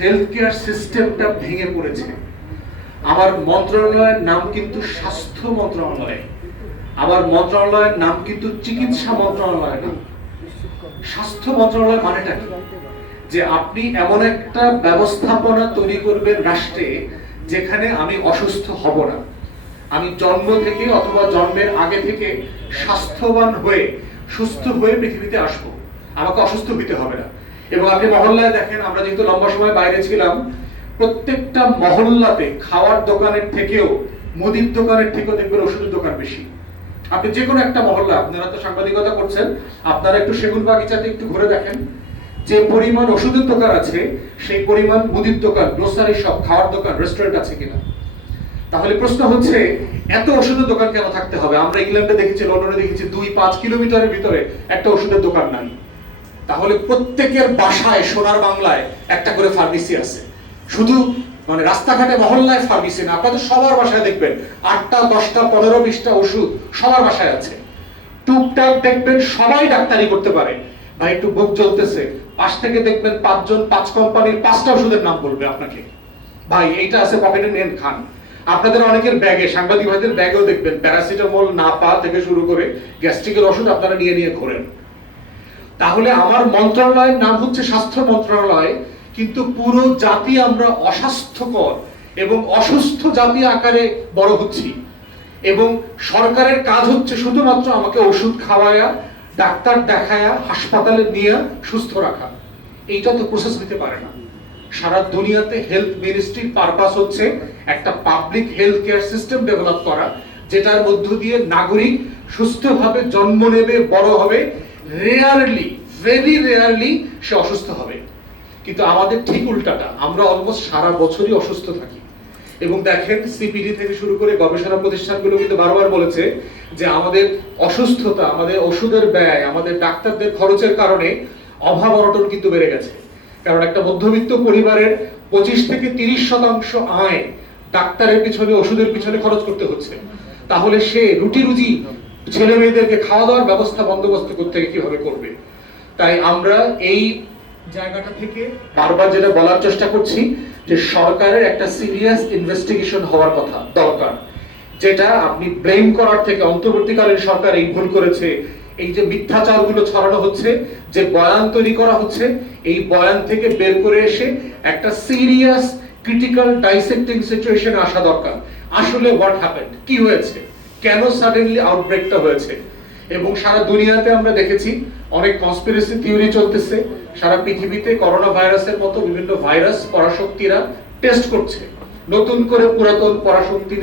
Health care সিস্টেমটা ভেঙে পড়েছে। আমার মন্ত্রণালয়ের নাম কিন্তু স্বাস্থ্য মন্ত্রণালয়, আমার মন্ত্রণালয়ের নাম কিন্তু চিকিৎসা মন্ত্রণালয় না। স্বাস্থ্য মন্ত্রণালয় মানেটা কি? যে আপনি এমন একটা ব্যবস্থাপনা তৈরি করবেন রাষ্ট্রে যেখানে আমি অসুস্থ হব না, আমি জন্ম থেকে অথবা জন্মের আগে থেকে স্বাস্থ্যবান হয়ে সুস্থ হয়ে পৃথিবীতে আসবো, আমাকে অসুস্থ হতে হবে না। এবং আপনি মহল্লায় দেখেন, আমরা যেহেতু লম্বা সময় বাইরে ছিলাম, প্রত্যেকটা মহল্লাতে খাওয়ার দোকানের থেকেও, মুদির দোকানের থেকেও দেখবেন ওষুধের দোকান বেশি। আপনি যে কোনো একটা মহল্লা, আপনারা তো সাংবাদিকতা করছেন, আপনারা একটু সেগুন বাগিচাতে একটু ঘুরে দেখেন, যে পরিমাণ ওষুধের দোকান আছে সেই পরিমাণ মুদির দোকান, গ্রোসারি শপ, খাওয়ার দোকান, রেস্টুরেন্ট আছে কিনা। তাহলে প্রশ্ন হচ্ছে, এত ওষুধের দোকান কেন থাকতে হবে? আমরা ইংল্যান্ডে দেখেছি, লন্ডনে দেখেছি, 2-5 কিলোমিটারের ভিতরে একটা ওষুধের দোকান নাই। তাহলে প্রত্যেকের বাসায় সোনার বাংলায় একটা করে ফার্মেসি আছে। শুধু মানে রাস্তাঘাটে মহল্লায় ফার্মেসি না, আপনাদের সবার বাসায় দেখবেন 8টা 10টা 15 20টা ওষুধ সবার বাসায় আছে। টুকটাক দেখবেন সবাই ডাক্তারি করতে পারে, ভাই একটু বুক জ্বলতেছে, পাশ থেকে দেখবেন 5 জন 5 কোম্পানির 5টা ওষুধের নাম বলবে আপনাকে, ভাই এইটা আছে পকেটে নেন খান। আপনাদের অনেকের ব্যাগে, সাংবাদিক ভাইদের ব্যাগেও দেখবেন প্যারাসিটামল, নাপা থেকে শুরু করে গ্যাস্ট্রিকের ওষুধ আপনারা নিয়ে নিয়ে ঘোরেন। তাহলে আমার মন্ত্রণালয়ের নাম হচ্ছে স্বাস্থ্য মন্ত্রণালয়, কিন্তু পুরো জাতি আমরা অস্বাস্থ্যকর এবং অসুস্থ জাতি আকারে বড় হচ্ছি। এবং সরকারের কাজ হচ্ছে শুধুমাত্র আমাকে ওষুধ খাওয়ায়া, ডাক্তার দেখায়া, হাসপাতালে নিয়ে সুস্থ রাখা। এইটা তো প্রসেস নিতে পারে না। সারা দুনিয়াতে হেলথ মিনিস্ট্রির পারপাস হচ্ছে একটা public health care system develop করা, যেটার মধ্য দিয়ে নাগরিক সুস্থভাবে জন্ম নেবে, বড় হবে, রেয়ারলি, ভেরি রেয়ারলি সে অসুস্থ হবে। কিন্তু আমাদের ঠিক উল্টাটা, আমরা অলমোস্ট সারা বছরই অসুস্থ থাকি। এবং দেখেন, সিপিডি থেকে শুরু করে গবেষণা প্রতিষ্ঠানগুলো কিন্তু বারবার বলেছে যে আমাদের অসুস্থতা, আমাদের ওষুধের ব্যয়, আমাদের ডাক্তারদের খরচের কারণে অভাব অনটন কিন্তু বেড়ে গেছে। কারণ একটা মধ্যবিত্ত পরিবারের 25 থেকে 30% আয় ডাক্তারের পিছনে, ওষুধের পিছনে খরচ করতে হচ্ছে। তাহলে সে রুটি রুজি ছেলে মেয়েদেরকে খাওয়া দাওয়ার ব্যবস্থা বন্দোবস্ত করতে কিভাবে করবে? তাই আমরা এই জায়গাটা থেকে বারবার যেটা বলার চেষ্টা করছি, যে সরকারের একটা সিরিয়াস ইনভেস্টিগেশন হওয়ার কথা দরকার। যেটা আপনি ব্লেম করার থেকে, অন্তর্বর্তীকালীন সরকার এই ভুল করেছে, এই যে মিথ্যাচারগুলো ছড়ানো হচ্ছে, যে বয়ান তৈরি করা হচ্ছে, এই বয়ান থেকে বের করে এসে একটা সিরিয়াস ক্রিটিক্যাল ডাইসেক্টিং সিচুয়েশনে আসা দরকার। আসলে হোয়াট হ্যাপেন্ড, কি হয়েছে, কেন সাডেনলি আউটব্রেকটা হয়েছে। এবং সারা দুনিয়াতে আমরা দেখেছি অনেক কনস্পিরেসি থিওরি চলতেছে। সারা পৃথিবীতে করোনা ভাইরাসের মতো বিভিন্ন ভাইরাস পরাশক্তিরা টেস্ট করছে, নতুন করে পুরাতন পরাশক্তি